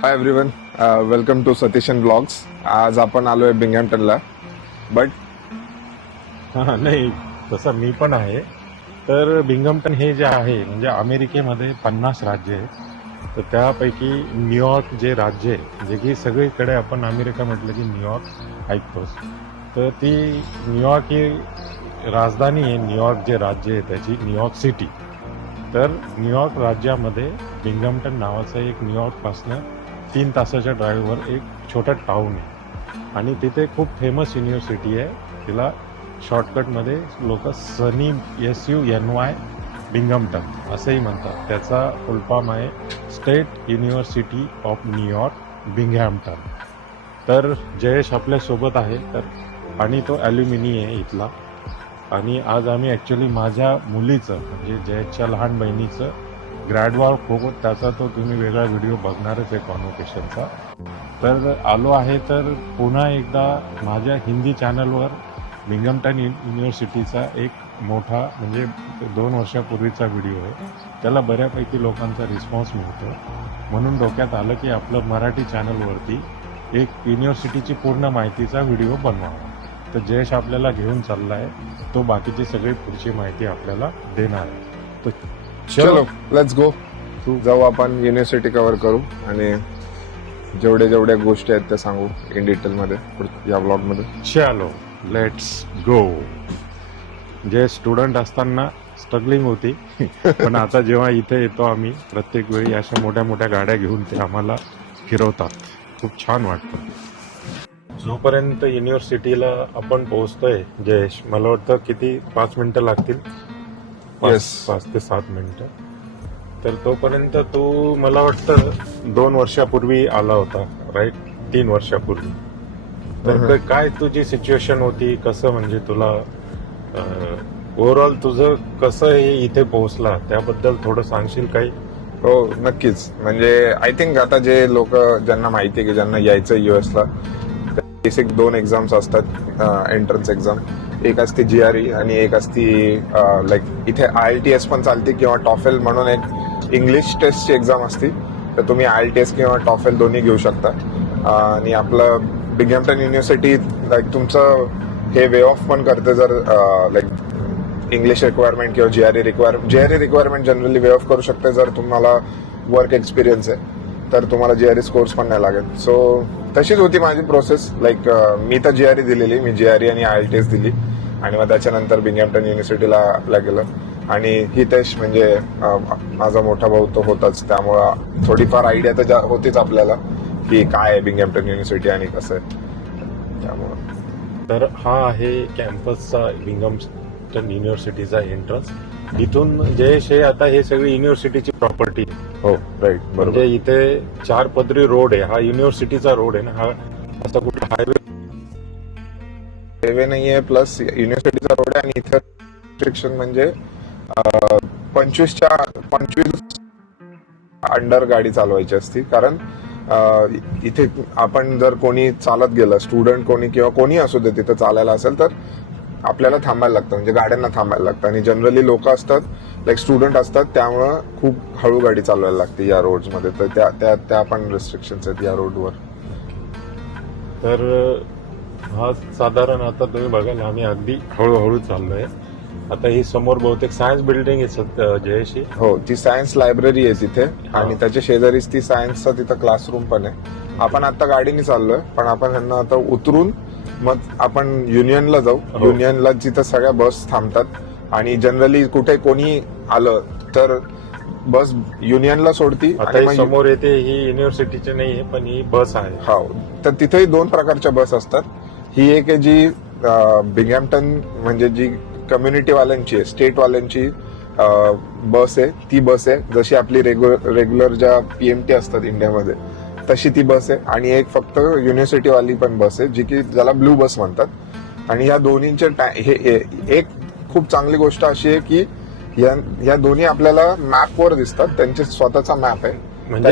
Hi everyone welcome to Satishan blogs आज आपण आलोय बिंगहॅम्पटनला बट हां नाही तसं मी पण आहे. तर बिंगमटन हे जे आहे म्हणजे अमेरिकेमध्ये पन्नास राज्य आहेत. तर त्यापैकी न्यूयॉर्क जे राज्य आहे जे की सगळीकडे आपण अमेरिका म्हटलं की न्यूयॉर्क ऐकतोच. तर ती न्यूयॉर्क ही राजधानी आहे न्यूयॉर्क जे राज्य आहे त्याची न्यूयॉर्क सिटी तर न्यूयॉर्क राज्यामध्ये बिंगमटन नावाचं एक न्यूयॉर्कपासनं तीन तासाच्या ड्राईव्हवर एक छोटा टाऊन आहे. आणि तिथे खूप फेमस युनिव्हर्सिटी आहे. तिला शॉर्टकटमध्ये लोक SUNY S U N Y Binghamton असंही म्हणतात. त्याचा फुलफॉर्म आहे State University of New York Binghamton तर जयेश आपल्यासोबत आहे. तर आणि तो ॲल्युमिनी आहे इथला. आणि आज आम्ही ॲक्च्युली माझ्या मुलीचं म्हणजे जयेशच्या लहान बहिणीचं ग्रॅडवॉल होतो त्याचा तो तुम्ही वेगळा व्हिडिओ बघणारच आहे कॉन्व्होकेशनचा. तर आलो आहे तर पुन्हा एकदा माझ्या हिंदी चॅनलवर बिंगमटन युनिव्हर्सिटीचा एक मोठा म्हणजे दोन वर्षापूर्वीचा व्हिडिओ आहे. त्याला बऱ्यापैकी लोकांचा रिस्पॉन्स मिळतो. म्हणून डोक्यात आलं की आपलं मराठी चॅनलवरती एक युनिव्हर्सिटीची पूर्ण माहितीचा व्हिडिओ बनवावा. तर जयेश आपल्याला घेऊन चालला आहे तो बाकीची सगळी पुढची माहिती आपल्याला देणार आहे. तर चलो लेट्स गो जाऊ आपण युनिव्हर्सिटी कव्हर करू आणि जेवढ्या जेवढ्या गोष्टी आहेत त्या सांगू इन डिटेल मध्ये या ब्लॉगमध्ये. चलो लेट्स गो जे स्टुडंट असताना स्ट्रगलिंग होती पण आता जेव्हा इथे येतो आम्ही प्रत्येक वेळी अशा मोठ्या मोठ्या गाड्या घेऊन ते आम्हाला फिरवतात. खूप छान वाटतं. जोपर्यंत युनिव्हर्सिटीला आपण पोहोचतोय जयेश मला वाटतं किती पाच मिनिटं लागतील? Yes. पाच ते सात मिनिटं. तर तोपर्यंत तू मला वाटतं दोन वर्षापूर्वी आला होता राईट तीन वर्षापूर्वी. तर काय तुझी सिच्युएशन होती? कसं म्हणजे तुला ओव्हरऑल तुझं कसं हे इथे पोहोचला? त्याबद्दल थोडं सांगशील काही? हो नक्कीच. म्हणजे आय थिंक आता जे लोक ज्यांना माहिती आहे की ज्यांना यायचं युएसला बेसिक दोन एक्झाम्स असतात एंट्रन्स एक्झाम एक असते जी आर ई आणि एक असती लाईक इथे आय एल टी एस पण चालते किंवा टॉफेल म्हणून एक इंग्लिश टेस्टची एक्झाम असती. तर तुम्ही आय एल टी एस किंवा टॉफेल दोन्ही घेऊ शकता. आणि आपलं बिगहॅम्प्टन युनिव्हर्सिटी लाईक तुमचं हे वे ऑफ पण करते जर लाईक इंग्लिश रिक्वायरमेंट किंवा G R E require G R E requirement generally way of करू शकते जर तुम्हाला वर्क एक्सपिरियन्स आहे. तर तुम्हाला जी आर ई कोर्स पण नाही लागेल सो तशीच होती माझी प्रोसेस लाईक मी तर जी आर ई दिलेली. मी जी आर ई आणि आय टी एस दिली. आणि मग त्याच्यानंतर बिंगहॅम्प्टन युनिव्हर्सिटीला अप्लाय केलं आणि हितेश म्हणजे माझा मोठा भाऊ तो होताच. त्यामुळं थोडीफार आयडिया तर होतीच आपल्याला की काय आहे बिंगहॅम्प्टन युनिव्हर्सिटी आणि कसं आहे. त्यामुळं. तर हा आहे कॅम्पसचा विंगमस्टन युनिव्हर्सिटीचा एंट्रन्स इथून जयेश हे आता हे सगळी युनिव्हर्सिटीची प्रॉपर्टी हो राईट म्हणजे बरोबर इथे चार पदरी रोड आहे. हा युनिव्हर्सिटीचा रोड आहे ना. हा असा कुठला हायवे रेल्वे नाहीये प्लस युनिव्हर्सिटीचा रोड आहे आणि इथं रिस्ट्रिक्शन म्हणजे पंचवीसच्या पंचवीस अंडर गाडी चालवायची असती. कारण इथे आपण जर कोणी चालत गेलं स्टुडंट कोणी किंवा कोणी असू दे तिथं चालायला असेल तर आपल्याला थांबायला लागतं म्हणजे गाड्यांना थांबायला लागतं. आणि जनरली लोक असतात लाईक स्टुडंट असतात त्यामुळं खूप हळू गाडी चालवायला लागते या रोड्समध्ये तर त्या त्या त्या पण रिस्ट्रिक्शन्स आहेत या रोडवर तर हा साधारण आता तुम्ही बघाल आम्ही अगदी हळूहळू चाललोय. आता ही समोर बहुतेक सायन्स बिल्डिंग आहे जयशी हो ती सायन्स लायब्ररी आहे तिथे. आणि त्याच्या शेजारीच ती सायन्सचा तिथं क्लासरूम पण आहे. आपण आता गाडीने चाललोय पण आपण ह्यांना आता उतरून मग आपण युनियनला जाऊ. हो. युनियनला जिथं सगळ्या बस थांबतात आणि जनरली कुठे कोणी आलं तर बस युनियनला सोडती आता ही समोर येते ही युनिव्हर्सिटीची नाही पण ही बस आहे. हो. तर तिथेही दोन प्रकारच्या बस असतात. ही एक आहे जी बिंगहॅम्प्टन म्हणजे जी कम्युनिटी वाल्यांची आहे स्टेट वाल्यांची बस आहे. ती बस आहे. जशी आपली रेग्युलर रेग्युलर ज्या पीएमटी असतात इंडियामध्ये तशी ती बस आहे. आणि एक फक्त युनिव्हर्सिटी वाली पण बस आहे जी की ज्याला ब्लू बस म्हणतात. आणि या दोन्हींचे हे एक खूप चांगली गोष्ट अशी आहे की या या दोन्ही आपल्याला मॅपवर दिसतात. त्यांचे स्वतःचा मॅप आहे. म्हणजे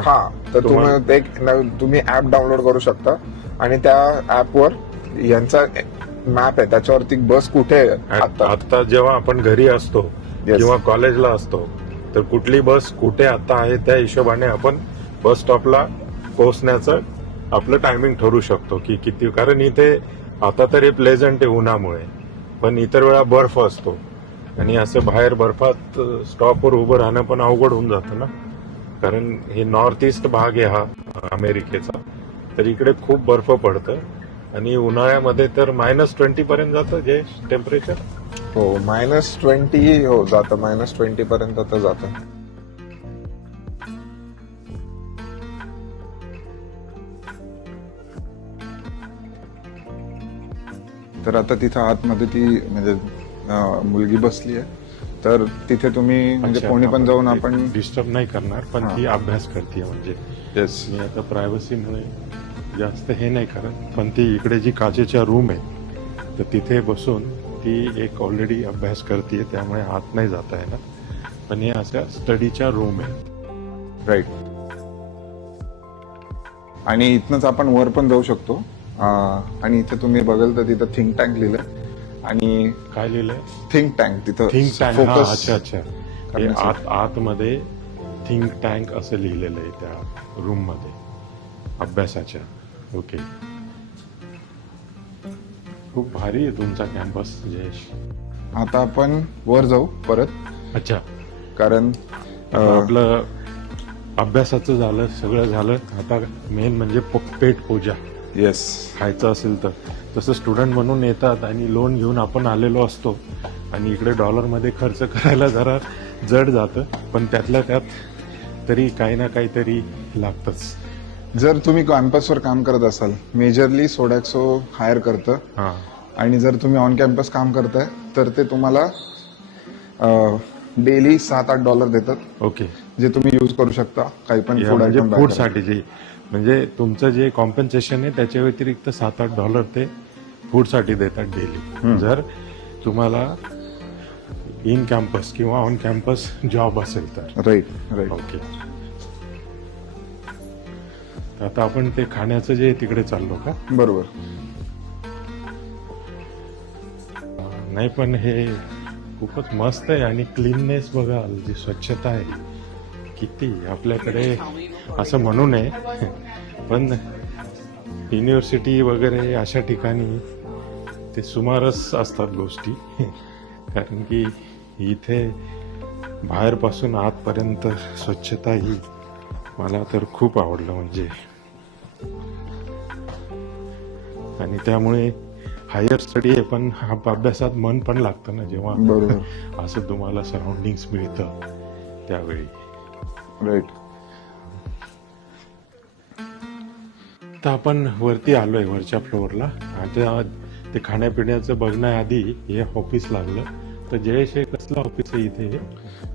हा. तर तुम्ही एक तुम्ही ऍप डाउनलोड करू शकता. आणि त्या ऍपवर यांचा मॅप आहे. त्याच्यावरती बस कुठे आहे आता? आता जेव्हा आपण घरी असतो. किंवा कॉलेजला असतो तर कुठली बस कुठे आता आहे त्या हिशोबाने आपण बस स्टॉपला पोहोचण्याचं आपलं टायमिंग ठरू शकतो की किती कारण इथे आता तर हे प्लेझंट आहे उन्हामुळे. पण इतर वेळा बर्फ असतो. आणि असं बाहेर बर्फात स्टॉपवर उभं राहणं पण अवघड होऊन जातं ना. कारण हे नॉर्थ ईस्ट भाग आहे हा अमेरिकेचा. तर इकडे खूप बर्फ पडतं. आणि उन्हाळ्यामध्ये तर मायनस ट्वेंटी पर्यंत जातं जे टेम्परेचर हो मायनस ट्वेंटी हो जातं. मायनस ट्वेंटी पर्यंत तर जातं. तर आता तिथं आतमध्ये ती म्हणजे मुलगी बसली आहे. तर तिथे तुम्ही म्हणजे कोणी पण जाऊन आपण डिस्टर्ब नाही करणार पण. ती अभ्यास करते म्हणजे. येस मी आता प्रायव्हसीमुळे जास्त हे नाही करत पण ती इकडे जी काचेच्या रूम आहे तर तिथे बसून ती एक ऑलरेडी अभ्यास करते त्यामुळे आत नाही जाता येणार. पण हे अशा स्टडीच्या रूम आहे राईट आणि इथनच आपण वर पण जाऊ शकतो. आणि इथे तुम्ही बघाल तर तिथं थिंक टँक लिहिलंय. आणि काय लिहिलंय? थिंक टँक तिथं थिंक टँक अच्छा अच्छा. हे. आत आतमध्ये थिंक टँक असं लिहिलेलं आहे त्या रूममध्ये अभ्यासाच्या. ओके खूप भारी आहे तुमचा कॅम्पस जयेश. आता आपण वर जाऊ परत. अच्छा. कारण आपलं अभ्यासाचं झालं सगळं झालं. आता मेन म्हणजे पेट पूजा. येस खायचं असेल तर. तसं स्टुडंट म्हणून येतात आणि लोन घेऊन आपण आलेलो असतो. आणि इकडे डॉलरमध्ये खर्च करायला जरा जड जातं. पण त्यातल्या त्यात तरी काही ना काहीतरी लागतंच. जर तुम्ही कॅम्पसवर काम करत असाल मेजरली सोडॅक्सो हायर करतं. हां. आणि जर तुम्ही ऑन कॅम्पस काम करताय तर ते तुम्हाला डेली सात आठ डॉलर देतात. ओके जे तुम्ही यूज करू शकता. काही पण फूड म्हणजे आयटम फूडसाठी जे म्हणजे तुमचं जे कॉम्पन्सेशन आहे त्याच्या व्यतिरिक्त सात आठ डॉलर ते फूडसाठी देतात डेली जर तुम्हाला इन कॅम्पस किंवा ऑन कॅम्पस जॉब असेल तर. राईट राईट ओके आता आपण ते खाण्याचं जे तिकडे चाललो का? बरोबर. नाही पण हे खूपच मस्त आहे आणि क्लीननेस बघा जी स्वच्छता आहे. किती आपल्याकडे असं म्हणू नये. पण युनिव्हर्सिटी वगैरे अशा ठिकाणी ते सुमारच असतात गोष्टी. कारण की इथे बाहेरपासून आतपर्यंत स्वच्छता ही मला तर खूप आवडलं म्हणजे. आणि त्यामुळे हायर स्टडी आहे पण हा अभ्यासात मन पण लागतं ना जेव्हा असं तुम्हाला सराउंडिंग मिळतं त्यावेळी. राईट तर आपण वरती आलोय वरच्या फ्लोअरला आता ते खाण्यापिण्याचं बघण्याआधी हे ऑफिस लागलं. तर जयेश हे कसलं ऑफिस आहे इथे?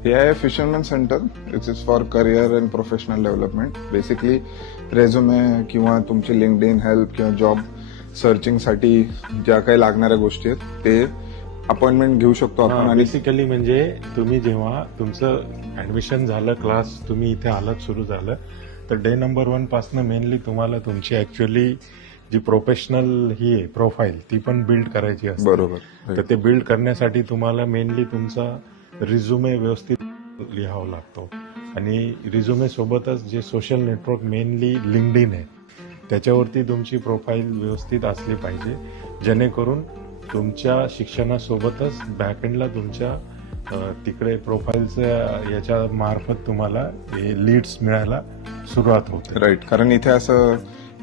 हे आहे Fisherman Centre it's is for career and professional development basically resume किंवा तुमची लिंकड इन हेल्प किंवा जॉब सर्चिंगसाठी ज्या काही लागणाऱ्या गोष्टी आहेत ते अपॉइंटमेंट घेऊ शकतो आपण आणि बेसिकली म्हणजे तुम्ही जेव्हा तुमचं ऍडमिशन झालं क्लास तुम्ही इथे आलात सुरू झालं तर डे नंबर वन पासनं मेनली तुम्हाला तुमची ऍक्च्युअली जी प्रोफेशनल ही आहे प्रोफाईल ती पण बिल्ड करायची असते. बरोबर तर ते बिल्ड करण्यासाठी तुम्हाला मेनली तुमचा रिझ्युमे व्यवस्थित लिहावा लागतो. आणि रिझ्युमे सोबतच जे social network mainly LinkedIn आहे त्याच्यावरती तुमची प्रोफाईल व्यवस्थित असली पाहिजे जेणेकरून तुमच्या शिक्षणासोबतच बॅकएंडला तुमच्या तिकडे प्रोफाईलच्या याच्या मार्फत तुम्हाला लीड्स मिळायला सुरुवात होते. राईट कारण इथे असं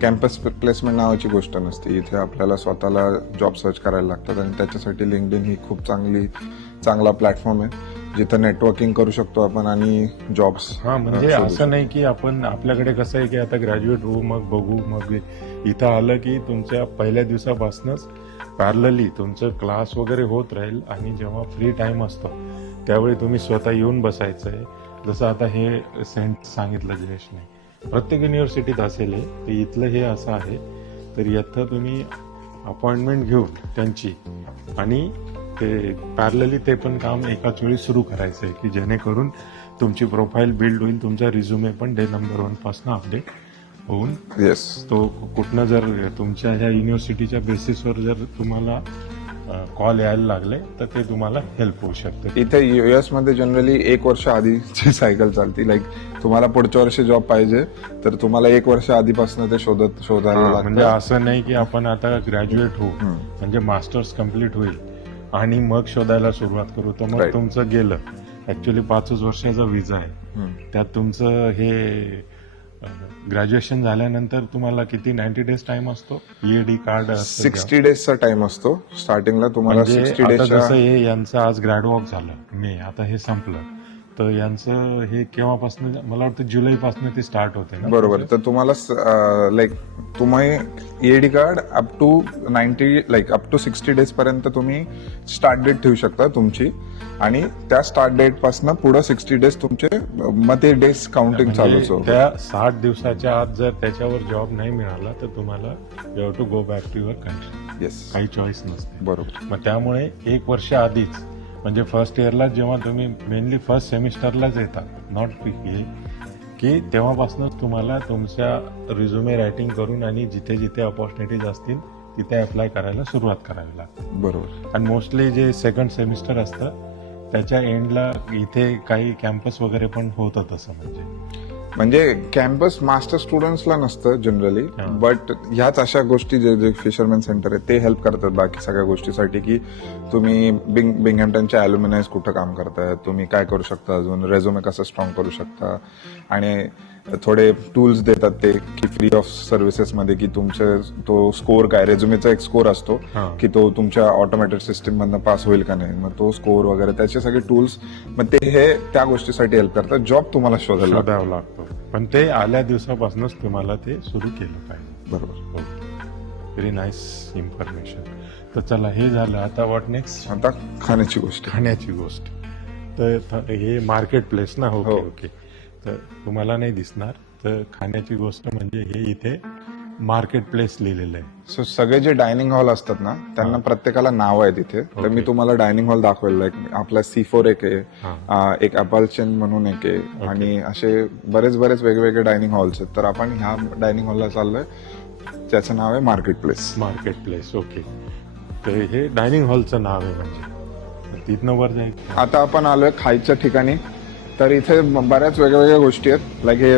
कॅम्पस प्लेसमेंट नावाची गोष्ट नसते. इथे आपल्याला स्वतःला जॉब सर्च करायला लागतात आणि त्याच्यासाठी लिंकड ही खूप चांगली चांगला प्लॅटफॉर्म आहे जिथं नेटवर्किंग करू शकतो आपण आणि जॉब्स हा म्हणजे असं नाही की आपण आपल्याकडे कसं आहे की आता ग्रॅज्युएट होऊ मग बघू मग इथं आलं की तुमच्या पहिल्या दिवसापासूनच पॅरलली तुमचं क्लास वगैरे होत राहील आणि जेव्हा फ्री टाइम असतो त्यावेळी तुम्ही स्वतः येऊन बसायचं आहे जसं आता हे सेंट सांगितलं जयेशने प्रत्येक युनिव्हर्सिटीत असेल हे तर इथलं हे असं आहे. तर इथं तुम्ही अपॉइंटमेंट घेऊन त्यांची आणि ते पॅरलली ते पण काम एकाच वेळी सुरू करायचं आहे की जेणेकरून तुमची प्रोफाईल बिल्ड होईल तुमचा रिझ्युमे पण डे नंबर वनपासून अपडेट होऊन? येस तो कुठनं जर तुमच्या ह्या युनिव्हर्सिटीच्या बेसिसवर जर तुम्हाला कॉल यायला लागले तर ते तुम्हाला हेल्प होऊ शकते. इथे युएसमध्ये जनरली एक वर्ष आधीची सायकल चालती. लाईक तुम्हाला पुढच्या वर्षी जॉब पाहिजे तर तुम्हाला एक वर्ष आधीपासून ते शोधत शोधायला म्हणजे असं नाही की आपण आता ग्रॅज्युएट होऊ. म्हणजे मास्टर्स कंप्लीट होईल आणि मग शोधायला सुरुवात करू तर मग. तुमचं गेलं. ऍक्च्युली पाचच वर्षाचा विजा आहे. त्यात तुमचं हे ग्रॅज्युएशन झाल्यानंतर तुम्हाला किती नाईन्टी डेज टाइम असतो? ईएडी कार्ड सिक्स्टी डेजचा टाइम असतो. स्टार्टिंगला तुम्हाला म्हणजे सिक्स्टी हे यांचं आज ग्रॅडवॉक झालं. मे आता हे संपलं. तर यांचं हे केव्हापासून मला वाटतं जुलैपासून ते स्टार्ट होते ना? बरोबर. तर तुम्हाला लाईक तुम्ही EAD card up to ninety like up to sixty days पर्यंत तुम्ही स्टार्ट डेट ठेवू शकता तुमची. आणि त्या स्टार्ट डेटपासून पुढे सिक्स्टी डेज तुमचे मग ते डेज काउंटिंग होतं. त्या साठ दिवसाच्या आत जर त्याच्यावर जॉब नाही मिळाला तर तुम्हाला you to go back to your country yes काही चॉईस नसते. बरोबर. मग त्यामुळे एक वर्ष आधीच म्हणजे फर्स्ट इयरला जेव्हा तुम्ही मेनली फर्स्ट सेमिस्टरलाच येता नॉट हे की तेव्हापासूनच तुम्हाला तुमच्या रिझ्युमे रायटिंग करून आणि जिथे जिथे ऑपॉर्च्युनिटीज असतील तिथे अप्लाय करायला सुरुवात करावी लागते. बरोबर. आणि मोस्टली जे सेकंड सेमिस्टर असतं त्याच्या एंडला इथे काही कॅम्पस वगैरे पण होतं तसं म्हणजे. म्हणजे कॅम्पस मास्टर स्टुडंट्सला नसतं जनरली. बट ह्याच अशा गोष्टी जे जे फिशरमॅन सेंटर आहे ते हेल्प करतात बाकी सगळ्या गोष्टीसाठी की तुम्ही बिंग बिंगहॅम्प्टनच्या अल्युमिनाईज कुठं काम करताय तुम्ही काय करू शकता अजून रेझोमे कसं स्ट्रॉंग करू शकता आणि थोडे टूल्स देतात ते की फ्री ऑफ सर्व्हिसेस मध्ये की तुमचे तो स्कोर काय रेझ्युमेचा एक स्कोर असतो. की तो तुमच्या ऑटोमॅटिक सिस्टीम मधनं पास होईल का नाही. मग तो स्कोर वगैरे त्याचे सगळे टूल्स मग ते हे त्या गोष्टीसाठी हेल्प करतात. जॉब तुम्हाला शोधायला. शोधावं लागतो. पण ते आल्या दिवसापासूनच तुम्हाला ते सुरू केलं पाहिजे. बरोबर. व्हेरी नाईस इन्फॉर्मेशन तर चला हे झालं. आता व्हॉट नेक्स्ट आता खाण्याची गोष्ट. खाण्याची गोष्ट. तर हे मार्केट प्लेस ना? ओके हो. ओके तर तुम्हाला नाही दिसणार. तर खाण्याची गोष्ट म्हणजे हे इथे मार्केट प्लेस लिहिलेलं आहे. सो सगळे जे डायनिंग हॉल असतात ना त्यांना प्रत्येकाला नाव आहे तिथे तर मी. तुम्हाला डायनिंग हॉल दाखवेल. लाईक आपला सी फोर एक आहे एक अपाल्चन म्हणून एक आहे. आणि असे बरेच बरेच वेगवेगळे डायनिंग हॉल्स आहेत. तर आपण ह्या डायनिंग हॉलला चाललोय. त्याचं नाव आहे market place market place okay तर हे डायनिंग हॉलचं नाव आहे म्हणजे. तिथनं वर जायचं. आता आपण आलोय खायच्या ठिकाणी. तर इथे बऱ्याच वेगवेगळ्या गोष्टी आहेत. लाईक हे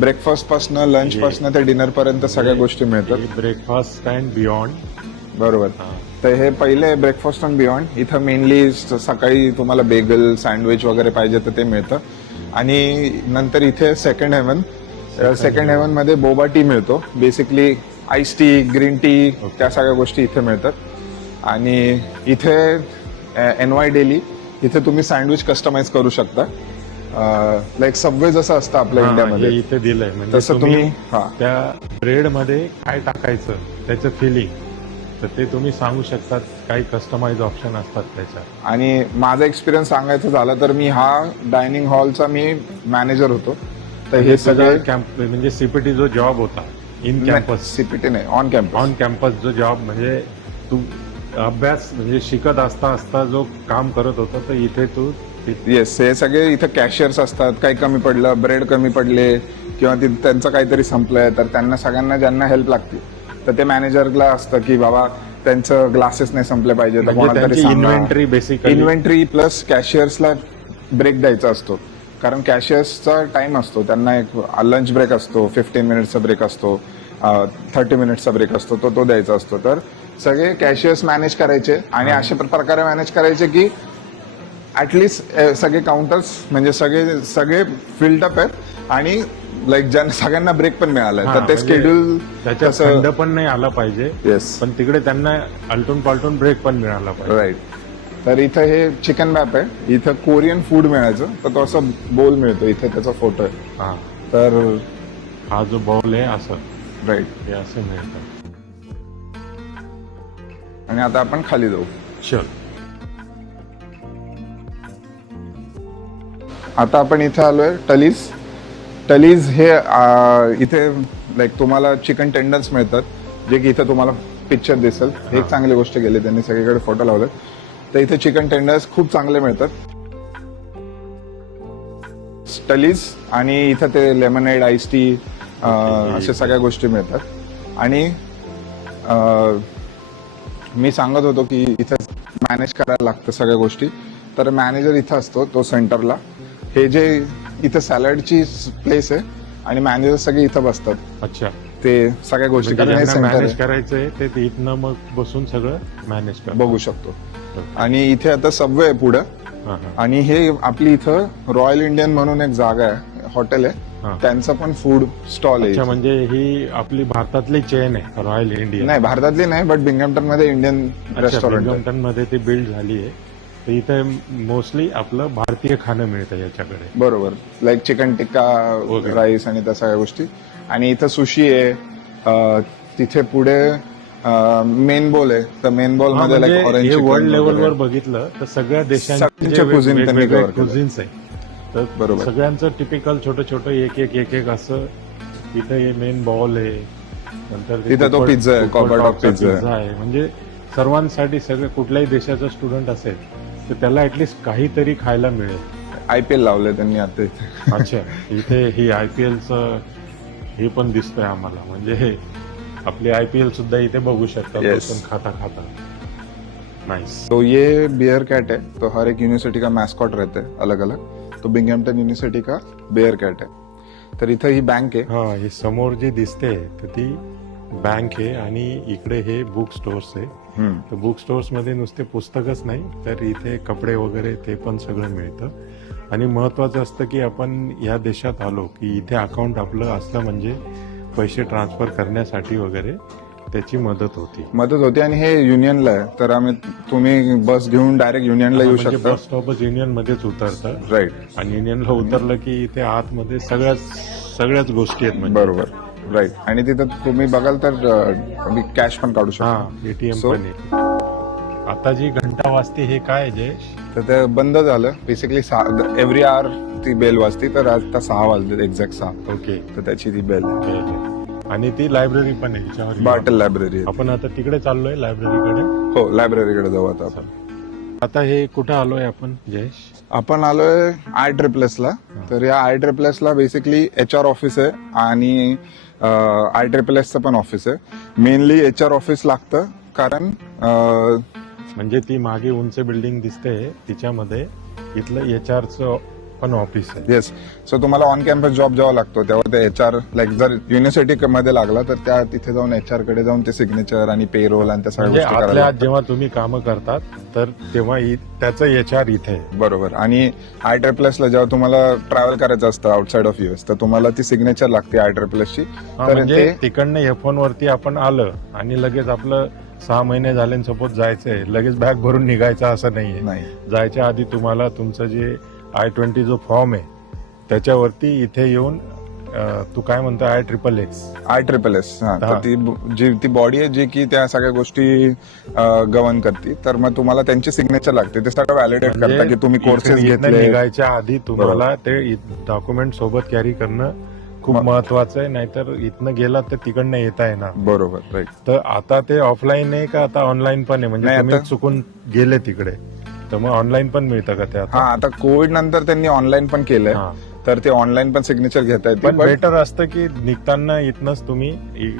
ब्रेकफास्ट पासन लंच पासन ते डिनर पर्यंत सगळ्या गोष्टी मिळतात. ब्रेकफास्ट अँड बियॉन्ड बरोबर. तर हे पहिले ब्रेकफास्ट अँड बियॉन्ड इथं मेनली सकाळी तुम्हाला बेगल सँडविच वगैरे पाहिजे तर ते मिळतं. आणि नंतर इथे सेकंड हेवन सेकंड हेवनमध्ये बोबा टी मिळतो. Basically ice tea green tea त्या सगळ्या गोष्टी इथे मिळतात. आणि इथे एन वाय डेली इथे तुम्ही सँडविच कस्टमाइज करू शकता. लाईक सबवे जसं असतं आपल्या इंडियामध्ये इथे दिलंय. म्हणजे तसं तुम्ही त्या ब्रेडमध्ये काय टाकायचं त्याचं फिलिंग तर ते तुम्ही सांगू शकतात. काही कस्टमाइज ऑप्शन असतात त्याच्यात. आणि माझा एक्सपिरियन्स सांगायचं झालं तर मी हा डायनिंग हॉलचा मी मॅनेजर होतो. तर हे सगळे कॅम्प म्हणजे सीपीटी जो जॉब होता in campus C P T नाही ऑन कॅम्पस ऑन कॅम्पस जो जॉब म्हणजे तू अभ्यास म्हणजे शिकत असता असता जो काम करत होता तर इथे तू येस हे सगळे इथं कॅशियर्स असतात. काही कमी पडलं ब्रेड कमी पडले किंवा ति- त्यांचं काहीतरी संपलंय तर त्यांना सगळ्यांना ज्यांना हेल्प लागते तर ते मॅनेजरला असतं की बाबा त्यांचं ग्लासेस नाही संपले पाहिजे इन्व्हेंटरी बेसिकली इन्व्हेंटरी प्लस कॅशियर्सला ब्रेक द्यायचा असतो. कारण कॅशियर्सचा टाइम असतो. त्यांना एक लंच ब्रेक असतो फिफ्टीन मिनिटचा ब्रेक असतो थर्टी मिनिट्सचा ब्रेक असतो तो तो द्यायचा असतो. तर सगळे कॅशियर्स मॅनेज करायचे आणि अशा प्रकारे मॅनेज करायचे की ऍटलिस्ट सगळे काउंटर्स म्हणजे सगळे सगळे फिल्ड अप आहेत. आणि लाईक ज्यांना सगळ्यांना ब्रेक पण मिळालाय हा, तर ते म्हणजे स्केड्यूल त्याच्यात थंड पण नाही आला पाहिजे. येस पण तिकडे त्यांना आलटून पालटून ब्रेक पण मिळाला पाहिजे. राईट तर इथं हे चिकन मॅप आहे. इथं कोरियन फूड मिळायचं. तर तो असं बोल मिळतो. इथे त्याचा फोटो आहे. हा. तर हा जो बॉल आहे असं. राईट हे असं मिळतं. आणि आता आपण खाली जाऊ. चल आता आपण इथे आलोय टलीज. टलीज हे इथे लाईक तुम्हाला चिकन टेंडर्स मिळतात जे की इथे तुम्हाला पिक्चर दिसेल. हे एक चांगली गोष्ट केली त्यांनी सगळीकडे फोटो लावले तर इथे चिकन टेंडर्स खूप चांगले मिळतात. टलीज आणि इथं ते लेमनेड आईस टी अशा सगळ्या गोष्टी मिळतात. आणि मी सांगत होतो की इथं मॅनेज करायला लागतं सगळ्या गोष्टी. तर मॅनेजर इथं असतो तो सेंटरला हे जे इथं सॅलडची प्लेस आहे आणि मॅनेजर सगळे इथं बसतात. अच्छा. ते सगळ्या गोष्टी कारण हे मॅनेज आहे. करायचंय ते ते इथनं मग बसून सगळं मॅनेज कर बघू शकतो. आणि इथे आता सबवे आहे पुढं. हा हा. आणि हे आपली इथं रॉयल इंडियन म्हणून एक जागा आहे हॉटेल आहे. त्यांचं पण फूड स्टॉल आहे अच्छा इथे. म्हणजे ही आपली भारतातली चेन आहे रॉयल इंडिया नाही भारतातली नाही बट बिंगमटनमध्ये इंडियन रेस्टॉरंटमध्ये ती बिल्ड झाली आहे. तर इथे मोस्टली आपलं भारतीय खाणं मिळतं याच्याकडे. बरोबर. लाईक चिकन टिक्का वगैरे. राईस आणि त्या सगळ्या गोष्टी. आणि इथं सुशी आहे. अं, तिथे पुढे मेन बॉल आहे. तर मेन बॉल हा, मध्ये म्हणजे लाईक ऑरेंज हे वर्ल्ड लेवलवर बघितलं तर सगळ्या देशांचे सगळ्यांचे cuisine त्यांनी cover केलं. कुझिन्स आहे. तर बरोबर. सगळ्यांचं टिपिकल छोटं छोटं एक एक एक एक असं. इथे हे मेन बॉल आहे. नंतर ते तिथं तो pizza आहे, copper pizza आहे. pizza आहे. म्हणजे सर्वांसाठी सगळं कुठल्याही देशाचा स्टुडंट असेल तर त्याला ऍटलिस्ट काहीतरी खायला मिळेल. आयपीएल लावले त्यांनी आता इथे. अच्छा इथे ही आय पी एलचं हे पण दिसतंय आम्हाला. म्हणजे हे आपले आय पी एल सुद्धा इथे बघू शकतात Yes. बसून खाता खाता. नाईस तो ये बियर कैट है तो हर एक यूनिवर्सिटी का मैस्कॉट रहता है अलग अलग तो बिंगहॅम्पटन यूनिवर्सिटी का बियर कैट आहे. तर इथं ही बँक आहे. हा हे समोर जी दिसते तर ती बँक आहे आणि इकडे हे बुक स्टोर्स आहे. तर बुक स्टोर्समध्ये नुसते पुस्तकच नाही तर इथे कपडे वगैरे ते पण सगळं मिळतं. आणि महत्वाचं असतं की आपण या देशात आलो की इथे अकाउंट आपलं असलं म्हणजे पैसे ट्रान्सफर करण्यासाठी वगैरे त्याची मदत होती. मदत होते आणि हे युनियनला आहे. तर आम्ही तुम्ही बस घेऊन डायरेक्ट युनियनला येऊ म्हणजे शकता. बस स्टॉपच युनियन मध्येच उतरतं. राईट आणि युनियनला उतरलं की इथे आतमध्ये सगळ्याच सगळ्याच गोष्टी आहेत म्हणजे. बरोबर. राईट आणि तिथं तुम्ही बघाल तर कॅश पण काढू शकता. हा एटीएम So- पण आहे. आता जी घंटा वाजते हे काय आहे, तर ते बंद झालं. बेसिकली एव्हरी आवर ती बेल वाजती तर आता सहा वाजले एक्झॅक्ट सहा. ओके तर त्याची ती बेल आहे. आणि ती लायब्ररी पण आहे बाटल लायब्ररी आपण आता तिकडे चाललोय लायब्ररीकडे हो लायब्ररीकडे जाऊ आता आपण. आता हे कुठं आलोय आपण? जयेश? आपण आलोय आय ट्रिपलेस ला. तर या आय ट्रिपलेस ला बेसिकली एच आर ऑफिस आहे आणि आय ट्रिपलेसचं पण ऑफिस आहे. मेनली एच आर ऑफिस लागतं कारण म्हणजे ती मागे उंच बिल्डिंग दिसते तिच्यामध्ये. इथलं एच आरचं पण ऑफिस आहे. येस सो तुम्हाला ऑन कॅम्पस जॉब जेव्हा लागतो तेव्हा ते एच आर लाईक जर युनिव्हर्सिटी मध्ये लागला तर त्या तिथे जाऊन एच आरकडे जाऊन ते सिग्नेचर आणि पे रोल आणि त्या सगळ्या म्हणजे गोष्टी करायला आतल्या आत लागतात. जेव्हा तुम्ही कामं करतात तर तेव्हा इ- त्याचं एच आर इथे आहे. बरोबर. आणि आय ट्रिपलेस ला जेव्हा तुम्हाला ट्रॅव्हल करायचं असतं आउटसाइड ऑफ युएस तर तुम्हाला ती सिग्नेचर लागते आय ट्रिपलेस ची. हा, तर म्हणजे ते तिकडनं एफ वरती आपण आलं आणि लगेच आपलं सहा महिने झाले सपोज जायचंय लगेच बॅग भरून निघायचं असं नाहीये. नाही. जायच्या आधी तुम्हाला तुमचं जे आय ट्वेंटी जो फॉर्म आहे त्याच्यावरती इथे येऊन तू काय म्हणतो I triple X? I triple S. ती जी ती बॉडी आहे जी की त्या सगळ्या गोष्टी गवन करते. तर मग तुम्हाला त्यांची सिग्नेचर लागते. ते सगळं व्हॅलिडेट करता की तुम्ही कोर्सेस म्हणजे घेतले निघायच्या आधी तुम्हाला ते डॉक्युमेंट सोबत कॅरी करणं खूप महत्वाचं आहे. नाहीतर इथनं गेला तर तिकडनं येता येणार बरोबर राईट तर आता ते ऑफलाईन आहे का आता ऑनलाईन पण आहे? म्हणजे चुकून गेले तिकडे. तर मग ऑनलाईन पण मिळतं का ते हा आता आता कोविड नंतर त्यांनी ऑनलाईन पण केलंय. हा. तर ते ऑनलाईन पण सिग्नेचर घेता येते पण बेटर असतं की निघताना इथनच तुम्ही इ-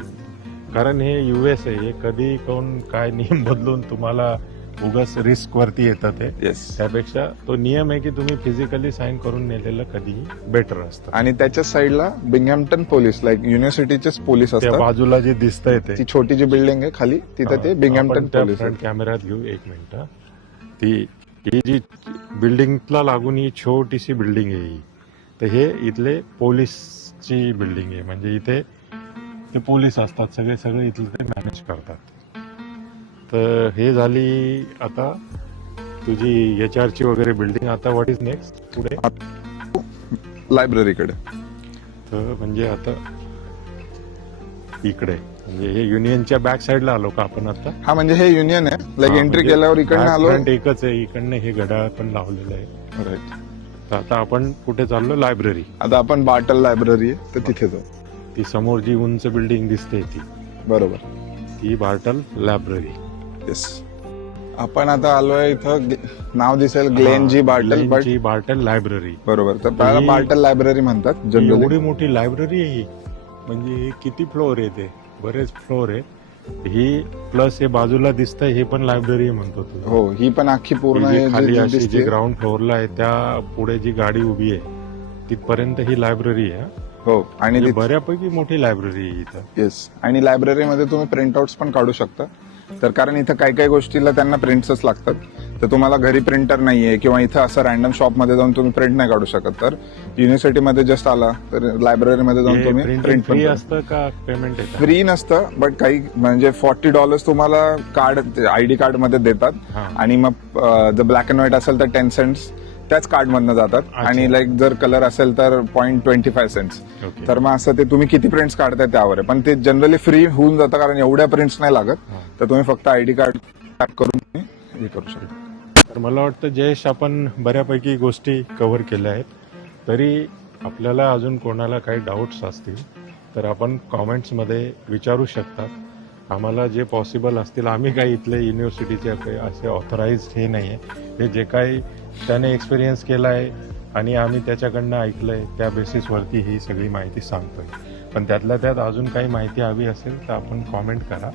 कारण हे युएस आहे हे कधी कोण काय नियम बदलून तुम्हाला उगाच रिस्क वरती येतं ते. येस त्यापेक्षा तो नियम आहे की तुम्ही फिजिकली साईन करून नेलेलं कधीही बेटर असतं. आणि त्याच्या साईडला बिंगहॅम्पटन पोलीस लाईक युनिव्हर्सिटीचेच पोलीस त्या असतात. बाजूला जे दिसतंय ते. ती छोटी जी बिल्डिंग आहे खाली तिथं ते बिंगहॅम्पटन पोलीस फ्रंट कॅमेऱ्यात घेऊ एक मिनिट. ती ही जी बिल्डिंगला लागून ही छोटीशी बिल्डिंग आहे ही तर हे इथले पोलीसची बिल्डिंग आहे. म्हणजे इथे ते पोलीस असतात सगळे सगळे इथले ते मॅनेज करतात. तर हे झाली आता तुझी एच ची वगैरे बिल्डिंग. आता व्हॉट इज नेक्स्ट पुढे? लायब्ररीकडे. तर म्हणजे आता इकडे. म्हणजे हे युनियनच्या बॅक साईडला आलो का आपण आता? हा म्हणजे हे युनियन आहे. लाईक एंट्री केल्यावर इकडनं आलो. एकच आहे इकडनं हे घड्याळ पण लावलेलं आहे. Right. तर आता आपण कुठे चाललो? लायब्ररी आता आपण बाटल लायब्ररी आहे तर तिथे जाऊ. ती समोर जी उंच बिल्डिंग दिसते ती. बरोबर. ती बार्टल लायब्ररी येस आपण आता आलोय इथं गे- नाव दिसेल ग्लेन जी बाटल बट ची बार्टल लायब्ररी बरोबर. तर त्याला ही- बाटल लायब्ररी म्हणतात एवढी मोठी लायब्ररी आहे ही. म्हणजे किती फ्लोअर आहे ते? बरेच फ्लोअर आहे ही प्लस हे बाजूला दिसतंय हे पण लायब्ररी म्हणतो तू हो ही पण अख्खी पूर्ण ही जी खाली अशी जी ग्राउंड फ्लोअरला आहे त्या पुढे जी गाडी उभी आहे तिथपर्यंत ही लायब्ररी आहे हा. हो आणि म्हणजे तिथे- बऱ्यापैकी मोठी लायब्ररी आहे इथं. येस आणि लायब्ररीमध्ये तुम्ही प्रिंटआउट्स पण काढू शकता. तर कारण इथं काही काही गोष्टीला त्यांना प्रिंट्सच लागतात. तर तुम्हाला घरी प्रिंटर नाहीये किंवा इथं असं रॅन्डम शॉपमध्ये जाऊन तुम्ही प्रिंट नाही काढू शकत. तर युनिव्हर्सिटीमध्ये जस्ट आला तर लायब्ररीमध्ये जाऊन तुम्ही प्रिंट फ्री असतं का पेमेंट आहे फ्री नसतं बट काही म्हणजे फॉर्टी डॉलर्स तुम्हाला कार्ड आयडी कार्डमध्ये देतात. आणि मग जर ब्लॅक अँड व्हाईट असेल तर टेन सेंट्स त्याच कार्ड मधनं जातात. आणि लाईक जर कलर असेल तर पॉईंट ट्वेंटी फाय सेंट्स तर मग असं ते तुम्ही किती प्रिंट्स काढताय त्यावर आहे. पण ते जनरली फ्री होऊन जातं कारण एवढ्या प्रिंट्स नाही लागत. तर तुम्ही फक्त आयडी कार्ड टॅप करून हे करू शकता. तर मला वाटतं जयेश आपण बऱ्यापैकी गोष्टी कव्हर केल्या आहेत. तरी आपल्याला अजून कोणाला काही डाऊट्स असतील तर आपण कॉमेंट्समध्ये विचारू शकतात. आम्हाला जे पॉसिबल असतील आम्ही काही इथले युनिव्हर्सिटीचे असे ऑथराईज हे नाही आहे हे जे काही त्याने एक्सपिरियन्स केला आहे आणि आम्ही त्याच्याकडनं ऐकलं आहे त्या बेसिसवरती ही सगळी माहिती सांगतोय. पण त्यातल्या त्यात अजून काही माहिती हवी असेल तर आपण कॉमेंट करा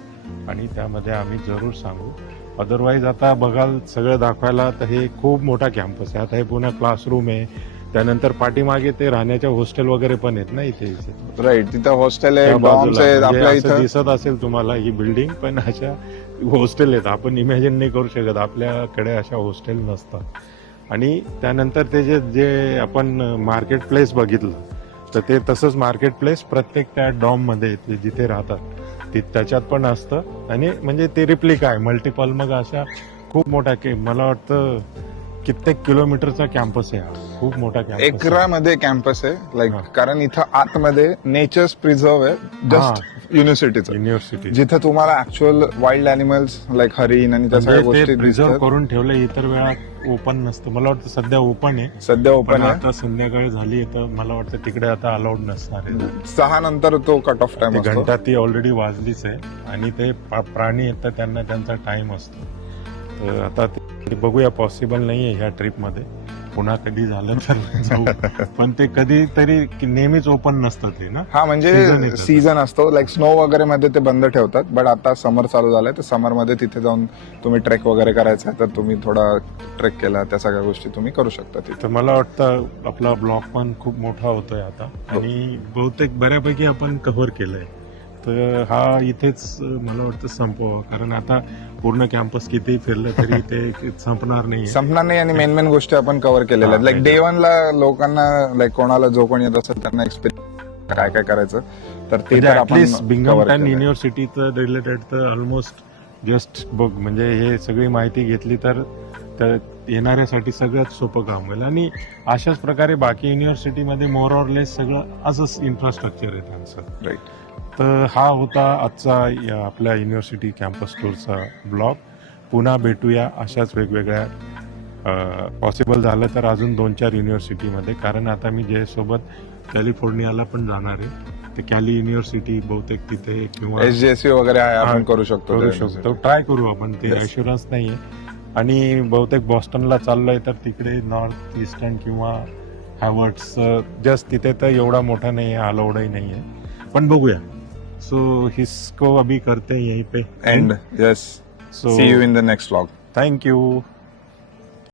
आणि त्यामध्ये आम्ही जरूर सांगू. अदरवाईज आता बघाल सगळं दाखवायला तर हे खूप मोठा कॅम्पस आहे. आता हे पुन्हा क्लासरूम आहे. त्यानंतर पाठीमागे ते राहण्याच्या हॉस्टेल वगैरे पण आहेत ना इथे. राईट तिथं हॉस्टेल आहे म्हणजे आपल्या असं इथं. दिसत असेल तुम्हाला ही बिल्डिंग पण अशा हॉस्टेल आहेत. आपण इमॅजिन नाही करू शकत. आपल्याकडे अशा हॉस्टेल नसतात. आणि त्यानंतर ते जे जे आपण मार्केट प्लेस बघितलं तर ते तसंच मार्केट प्लेस प्रत्येक त्या डॉममध्ये जिथे राहतात. ते त्याच्यात पण असतं. आणि म्हणजे ते रिप्लिका आहे. मल्टिपल मग अशा खूप मोठा के मला वाटतं कित्येक किलोमीटरचा कॅम्पस आहे हा. खूप मोठा कॅम्पस एकरामध्ये कॅम्पस आहे. लाईक हा. कारण इथं आतमध्ये नेचर्स प्रिझर्व आहे. जस्ट युनिव्हर्सिटीचं युनिव्हर्सिटी जिथं तुम्हाला ऍक्च्युअल वाईल्ड अॅनिमल्स लाईक हरिण आणि त्या सगळ्या म्हणजे ते गोष्टी प्रिझर्व दिसतात. करून ठेवले इतर वेळात ओपन नसतं. मला वाटतं सध्या ओपन आहे. सध्या पण ओपन आहे? आता संध्याकाळ झाली तर मला वाटतं तिकडे आता अलाउड नसणार आहे. सहा नंतर तो कट ऑफ टाइम ते असतो. घंटा ती ऑलरेडी वाजलीच आहे आणि ते पा- प्राणी येतात त्यांना त्यांचा टाइम असतो. तर आता ते बघूया पॉसिबल नाही आहे ह्या ट्रिपमध्ये. पुन्हा कधी झालं तर जाऊ. पण ते कधीतरी की नेहमीच ओपन नसतं ते ना? हा Season म्हणजे. सीझन असतो. लाईक स्नो वगैरे मध्ये ते बंद ठेवतात बट आता समर चालू झालंय तर समरमध्ये तिथे जाऊन तुम्ही ट्रेक वगैरे करायचा आहे तर तुम्ही थोडा ट्रेक केला त्या सगळ्या गोष्टी तुम्ही करू शकता तिथे. तर मला वाटतं आपला ब्लॉग पण खूप मोठा होतोय आता. आणि बहुतेक बऱ्यापैकी आपण कव्हर केलंय. तर हा इथेच मला वाटतं संपवा. कारण आता पूर्ण कॅम्पस किती फिरलं तरी ते संपणार नाही संपणार नाही आणि मेन मेन गोष्टी आपण कव्हर केलेल्या आहेत. लाईक डे वन ला लोकांना लाईक कोणाला जो कोणी येत असेल त्यांना एक्सपिरियन्स काय काय करायचं? तर ते ऍटलिस्ट बिंगमटन. युनिव्हर्सिटीचं रिलेटेड तर ऑलमोस्ट जस्ट बघ म्हणजे हे सगळी माहिती घेतली तर तर येणाऱ्यासाठी सगळ्यात सोपं काम होईल. आणि अशाच प्रकारे बाकी युनिव्हर्सिटीमध्ये मोर ऑर लेस सगळं असंच इन्फ्रास्ट्रक्चर आहे त्यांचं. राईट तर हा होता आजचा या आपल्या युनिव्हर्सिटी कॅम्पस टूरचा ब्लॉग पुन्हा भेटूया अशाच वेगवेगळ्या पॉसिबल झालं तर अजून दोन चार युनिव्हर्सिटीमध्ये कारण आता मी जयसोबत कॅलिफोर्नियाला पण जाणार आहे. ते कॅली युनिव्हर्सिटी बहुतेक तिथे किंवा एसजीएससी वगैरे आहे आपण हा, करू शकतो करू शकतो. ट्राय करू आपण ते Yes. अशुरन्स नाहीये. आणि बहुतेक बॉस्टनला चाललोय तर तिकडे नॉर्थ ईस्टर्न किंवा हॅवर्ड्स जस्ट तिथे तर एवढा मोठा नाही आहे अलाउडही नाही आहे पण बघूया. सो हिस्को अभी करते हैं यहीं पे। And yes so see you in the next vlog thank you